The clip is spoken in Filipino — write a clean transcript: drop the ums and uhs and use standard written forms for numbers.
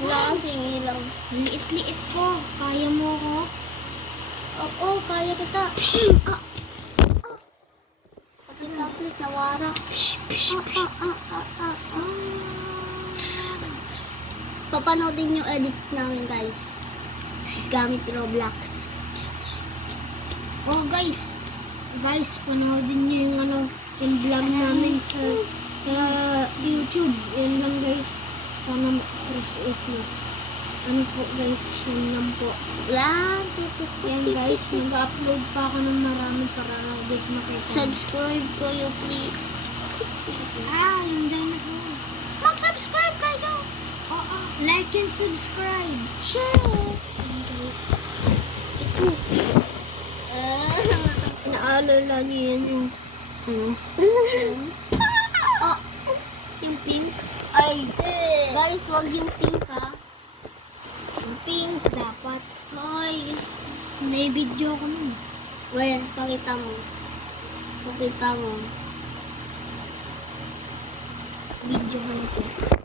Wala kasing ilaw. Liit-liit ko. Kaya mo ko? Oo, kaya kita. Pati tablet nawara. Papanoodin yung edit namin guys. Gamit Roblox. Oh guys. Guys, panoodin nyo yung yung vlog namin sa YouTube. Yan lang guys. Sana ma-appreciate nyo. Ano po guys, yun lang po. Yan, Yan guys, mag-upload pa ako ng marami para guys makita. subscribe kayo please. Yung dinosaur. Mag-subscribe kayo. Oo, like and subscribe. Share. Yan guys. Ito. Naalala niyo yan yung Oh, yung pink. Ay, guys, wag yung pink ha. pink dapat. Ay, May video ko nun. well, pakita mo. Pakita mo. Video ko nito.